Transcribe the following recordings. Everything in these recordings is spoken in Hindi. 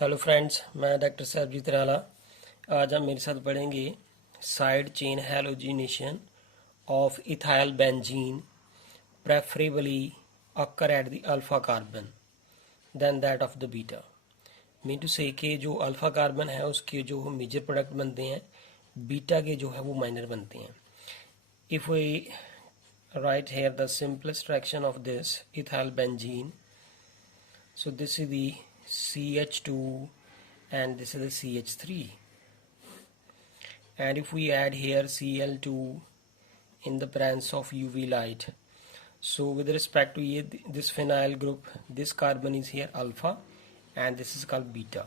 हेलो फ्रेंड्स, मैं डॉक्टर सरबजीत राला। आज हम मेरे साथ पढ़ेंगे side chain halogenation of ethyl benzene preferably occur at the alpha carbon than that of the beta. Mean to say कि जो अल्फा कार्बन है उसके जो मेजर प्रोडक्ट बनते हैं, बीटा के जो है वो माइनर बनते हैं। If we write here the simplest fraction of this ethyl benzene, so this is the CH2 and this is the CH3, and if we add here Cl2 in the presence of UV light, so with respect to this phenyl group, this carbon is here alpha and this is called beta.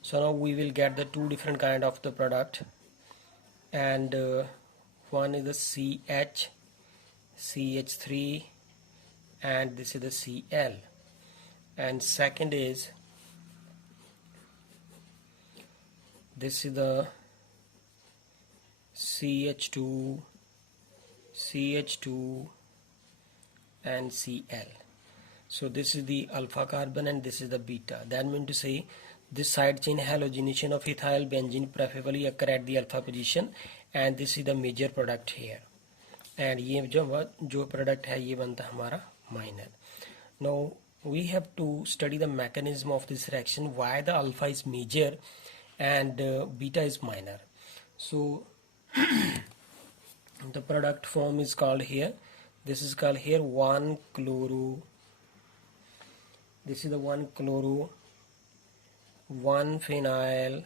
So now we will get the two different kind of the product, and one is the CH3 and this is the Cl, and second is this is the CH2 and Cl. So this is the alpha carbon and this is the beta. That means to say this side chain halogenation of ethyl benzene preferably occur at the alpha position, and this is the major product here, and ये जो product है ये बनता हमारा minor. Now we have to study the mechanism of this reaction, why the alpha is major and beta is minor. So the product form is called here, this is called here 1-chloro, this is the 1-chloro, 1-phenyl,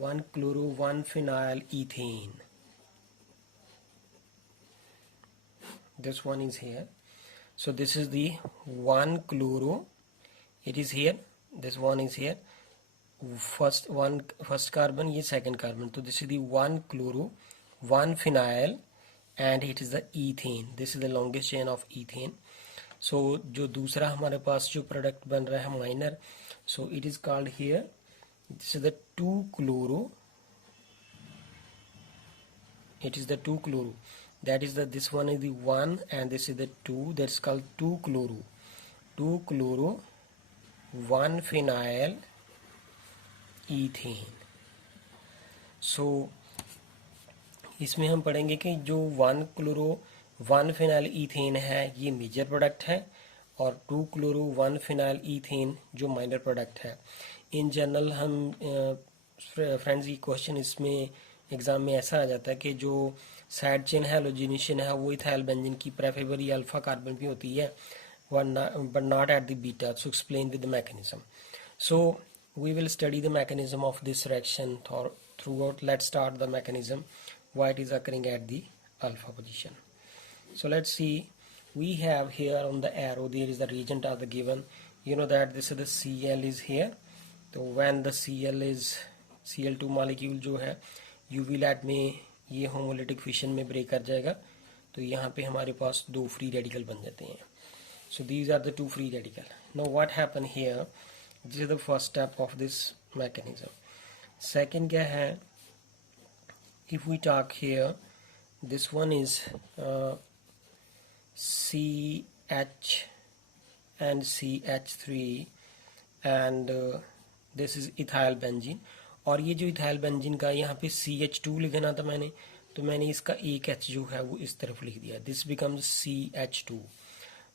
1-chloro, 1-phenyl ethane. This one is here. So this is the 1-chloro, it is here, this one is here, first carbon, ये second carbon. So this is the 1-chloro, 1-phenyl, and it is the ethane. This is the longest chain of ethane. So जो दूसरा हमारे पास जो product बन रहा है minor, so it is called here, this is the 2-chloro, it is the 2-chloro, that is the, this one is the 1 and this is the 2, that's called 2-chloro, 1-phenyl ethane. So इसमें हम पढ़ेंगे कि जो 1-chloro 1-phenyl ethane है ये मेजर प्रोडक्ट है, और 2-chloro 1-phenyl ethane जो माइनर प्रोडक्ट है. इन जनरल हम फ्रेंड्स ये क्वेश्चन इसमें एग्जाम में ऐसा आ जाता है कि जो साइड चेन हैलोजिनेशन है वो इथाइल बेंजीन की प्रेफरेबली अल्फा कार्बन भी होती है, but not at the beta. So explain with the mechanism. So we will study the mechanism of this reaction throughout. Let's start the mechanism, why it is occurring at the alpha position. So let's see, we have here on the arrow there is the reagent of the given. You know that this is the Cl is here. So when the Cl is Cl2 molecule जो है UV light में ये homolytic fission में break कर जाएगा, तो यहाँ पे हमारे पास दो free radical बन जाते हैं. So these are the two free radical. Now what happen here, this is the first step of this mechanism. Second क्या है, if we talk here, this one is CH and CH3 and this is ethyl benzene. और ये जो इथाइल बेंजीन का यहाँ पे CH2 लिखना था मैंने, तो मैंने इसका एक H जो है वो इस तरफ लिख दिया, दिस बिकम्स CH2.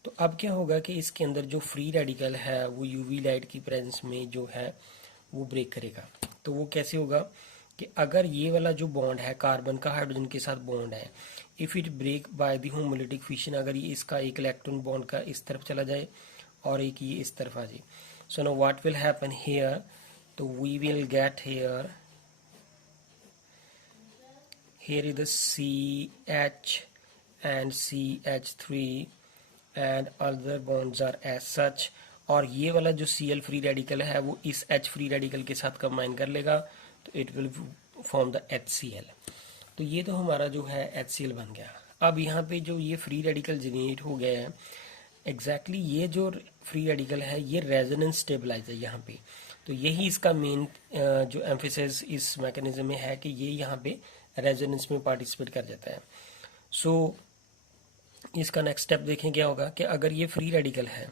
तो अब क्या होगा कि इसके अंदर जो फ्री रेडिकल है वो यूवी लाइट की प्रेजेंस में जो है वो ब्रेक करेगा. तो वो कैसे होगा कि अगर ये वाला जो बॉन्ड है कार्बन का हाइड्रोजन के साथ बॉन्ड है, if it break by the homolytic fission, अगर ये इसका एक इलेक्ट्रॉन बॉन्ड का इस तरफ चला जाए और एक ये इस तरफ आ जाए, so know what will happen here, तो we will get here is the CH and CH3 and other bonds are as such, और ये वाला जो Cl फ्री रेडिकल है वो इस H फ्री रेडिकल के साथ कंबाइन कर लेगा, तो it will form the HCl. तो ये तो हमारा जो है HCl बन गया. अब यहाँ पे जो ये फ्री रेडिकल जनरेट हो गया है, एग्जैक्टली ये जो फ्री रेडिकल है ये रेजोनेंस स्टेबलाइज है यहाँ पे. तो यही इसका मेन जो एम्फेसिस इस मैकेनिज्म में है कि ये यहाँ पे रेजोनेंस में पार्टिसिपेट कर जाता है. सो इसका नेक्स्ट स्टेप देखें क्या होगा कि अगर ये फ्री रेडिकल है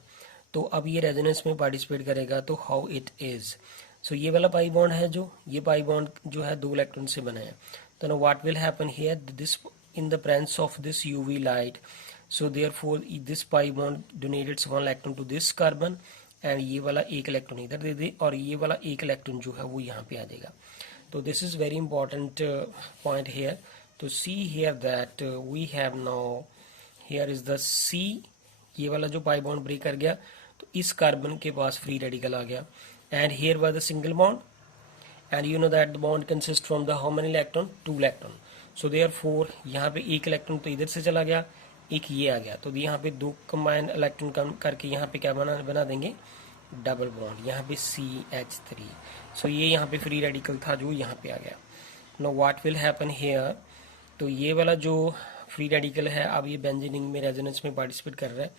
तो अब ये रेजोनेंस में पार्टिसिपेट करेगा, तो हाउ इट इज। सो ये वाला पाई बॉन्ड है, जो ये पाई बॉन्ड जो है 2 इलेक्ट्रॉन से बना है। तो now what will happen here, this in the presence of this UV light, so therefore this pi bond donates 1 electron to this carbon and ये वाला 1 इलेक्ट्रॉन इधर दे दे और ये वाला 1 इलेक्ट्रॉन जो है वो यहाँ पे आ जाएगा। तो this is very important point here. तो see here that we have now here is the C, ये वाला जो पाई बॉन्ड ब्रेक कर गया तो इस कार्बन के पास फ्री रेडिकल आ गया, and here was the single bond and you know that the bond consists from the how many electron, 2 electron, so therefore यहाँ पे 1 इलेक्ट्रॉन तो इधर से चला गया, एक ये आ गया, तो यहाँ पे 2 कंबाइन इलेक्ट्रॉन कम करके यहाँ पे क्या बना देंगे, डबल बॉन्ड, यहाँ पे CH3। सो ये यहाँ पे फ्री रेडिकल था जो यहाँ पे आ गया। Now what will happen here, तो ये वाला जो फ्री रेडिकल है अब ये बेंजीनिंग में रेजोनेंस में पार्टिसिपेट कर रहा है।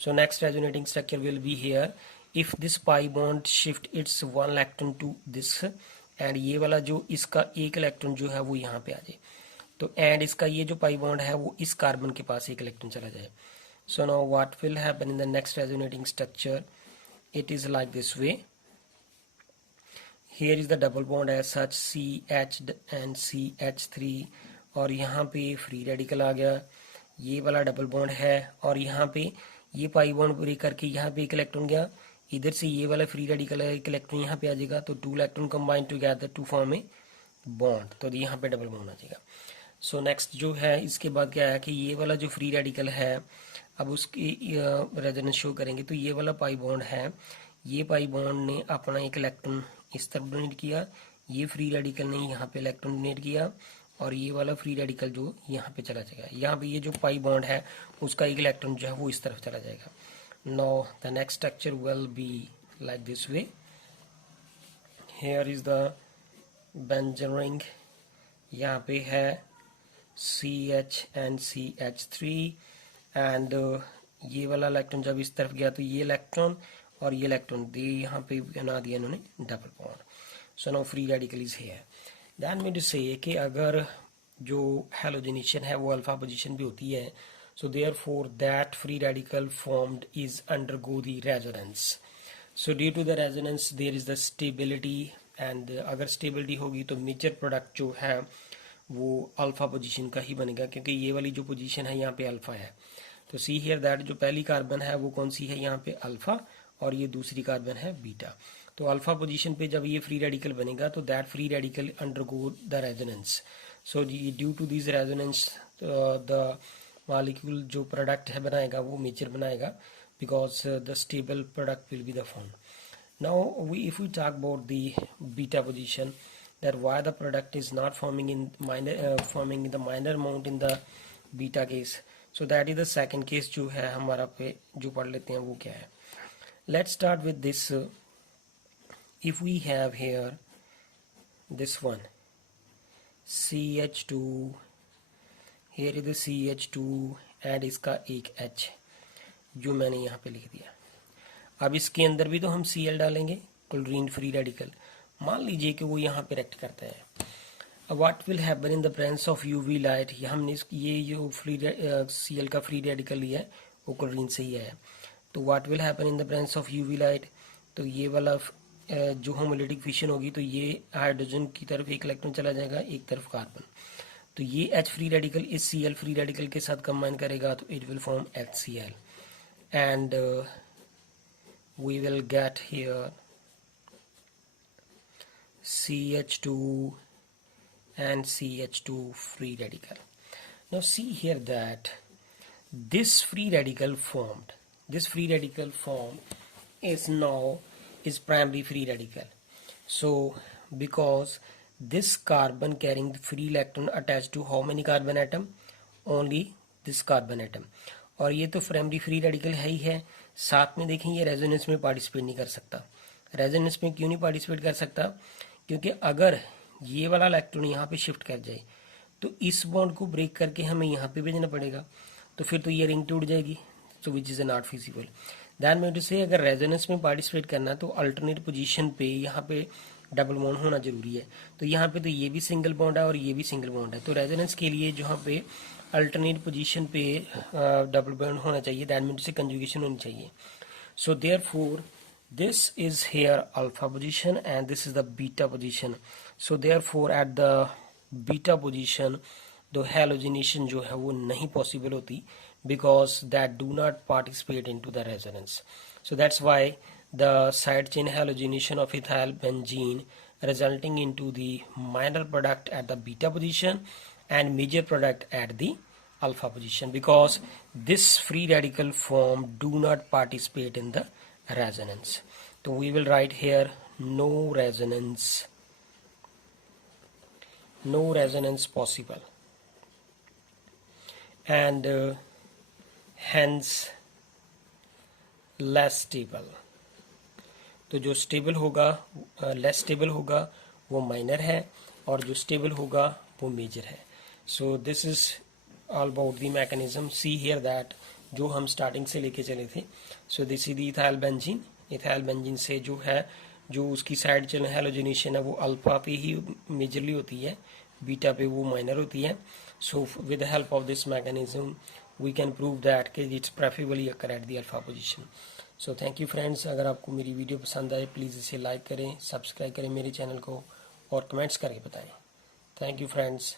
So next resonating structure will be here, if this pi bond shift its 1 electron to this, and ये वाला जो इसका 1 इलेक्ट्रॉन जो है वो यहाँ पे आ जाए, तो एंड इसका ये जो पाई बॉन्ड है वो इस कार्बन के पास 1 इलेक्ट्रॉन चला जाए। So now what will happen in the next resonating structure, it is like this way, here is the double bond as such CH and CH3, और यहाँ पे फ्री रेडिकल आ गया, ये वाला डबल बॉन्ड है, और यहाँ पे ये पाई बॉन्ड ब्रेक करके यहाँ पे 1 इलेक्ट्रॉन गया, इधर से ये वाला फ्री रेडिकल है 1 इलेक्ट्रॉन यहाँ पे आ जाएगा, तो 2 electron combine together to form a bond, तो यहाँ पे डबल बॉन्ड आ जाएगा। सो नेक्स्ट जो है इसके बाद क्या है कि ये वाला जो फ्री रेडिकल है अब उसकी रेजोनेंस शो करेंगे, तो ये वाला पाई बॉन्ड है, ये पाई बॉन्ड ने अपना 1 इलेक्ट्रॉन इस तरफ डोनेट किया, ये फ्री रेडिकल ने यहाँ पे इलेक्ट्रॉन डोनेट किया, और ये वाला फ्री रेडिकल जो यहाँ पे चला जाएगा, यहाँ पे ये जो पाई बॉन्ड है उसका 1 इलेक्ट्रॉन जो है वो इस तरफ चला जाएगा। Now the next structure will be like this way, here is the benzene ring, यहाँ पे है CH and CH3, and ये वाला इलेक्ट्रॉन जब इस तरफ गया तो ये इलेक्ट्रॉन और ये इलेक्ट्रॉन दे यहाँ पे बना दिया इन्होंने double bond. So now free radical is here, that mean to say कि अगर जो हैलोजनेशन है वो अल्फा पोजीशन पे होती है, so therefore that free radical formed is undergo the resonance, so due to the resonance there is the stability, and अगर stability होगी तो मेजर प्रोडक्ट जो है वो अल्फा पोजीशन का ही बनेगा, क्योंकि ये वाली जो पोजीशन है यहाँ पे अल्फा है। तो सी हियर दैट जो पहली कार्बन है वो कौन सी है, यहाँ पे अल्फा, और ये दूसरी कार्बन है बीटा। तो अल्फा पोजीशन पे जब ये फ्री रेडिकल बनेगा तो that free radical undergo the resonance, so due to this resonance the molecule जो प्रोडक्ट है बनाएगा वो मेजर बनाएगा, because the stable product will be the form. Now if we talk about the beta position, that why the product is not forming in the minor amount in the beta case, so that is the second case जो है हमारा पे जो पढ़ लेते हैं वो क्या है। Let's start with this, if we have here this one CH2, here is the CH2 and इसका एक H जो मैंने यहाँ पे लिख दिया। अब इसके अंदर भी तो हम Cl डालेंगे, क्लोरीन फ्री रेडिकल, मान लीजिए कि वो यहाँ पे रिएक्ट करता है। अब what will happen in the presence of UV light, हमने ये जो Cl का फ्री रेडिकल लिया है वो क्लोरीन से ही है, तो what will happen in the presence of UV light, तो ये वाला जो होमोलिटिक फिशन होगी तो ये हाइड्रोजन की तरफ 1 इलेक्ट्रॉन चला जाएगा, एक तरफ कार्बन, तो ये H फ्री रेडिकल इस Cl फ्री रेडिकल के साथ कंबाइन करेगा तो it will form HCl, and we will get here CH2 and CH2 free radical. Now see here that this free radical formed, this free radical form is now is primary free radical. So because this carbon carrying the free electron attached to how many carbon atom, only this carbon atom, और ये तो प्राइमरी फ्री रेडिकल है ही है, साथ में देखें ये रेजोनेंस में पार्टिसिपेट नहीं कर सकता। रेजोनेंस में क्यों नहीं पार्टिसिपेट कर सकता, क्योंकि अगर ये वाला इलेक्ट्रॉन यहाँ पे शिफ्ट कर जाए तो इस बॉन्ड को ब्रेक करके हमें यहाँ पे भेजना पड़ेगा, तो फिर तो ये रिंग टूट जाएगी, so which is not feasible. That mean to say अगर रेजोनेंस में पार्टिसिपेट करना तो अल्टरनेट पोजीशन पे यहाँ पे डबल बॉन्ड होना जरूरी है, तो यहाँ पे तो ये भी सिंगल बॉन्ड है और ये भी सिंगल बॉन्ड है, तो रेजोनेंस के लिए जहाँ पे अल्टरनेट पोजीशन पे डबल बॉन्ड होना चाहिए, दैट मीन टू से कंजुगेशन होनी चाहिए। So therefore this is here alpha position and this is the beta position. So therefore at the beta position the halogenation जो है वो नहीं possible होती because that do not participate into the resonance. So that's why the side chain halogenation of ethyl benzene resulting into the minor product at the beta position and major product at the alpha position, because this free radical form do not participate in the resonance. So we will write here no resonance possible, and hence less stable. तो जो स्टेबल होगा लेस स्टेबल होगा वो माइनर है और जो स्टेबल होगा वो मेजर है. So this is all about the mechanism. See here that जो हम स्टार्टिंग से लेके चले थे. So this is the ethyl benzene. Ethyl benzene से जो है जो उसकी साइड चेन हैलोजिनेशन है वो अल्फा पे ही मेजरली होती है, बीटा पे वो माइनर होती है. So with the help of this mechanism we can prove that कि it's preferably occur at the alpha position. So thank you friends. अगर आपको मेरी वीडियो पसंद आए प्लीज़ इसे लाइक करें, सब्सक्राइब करें मेरे चैनल को और कमेंट्स करके बताएं. Thank you friends.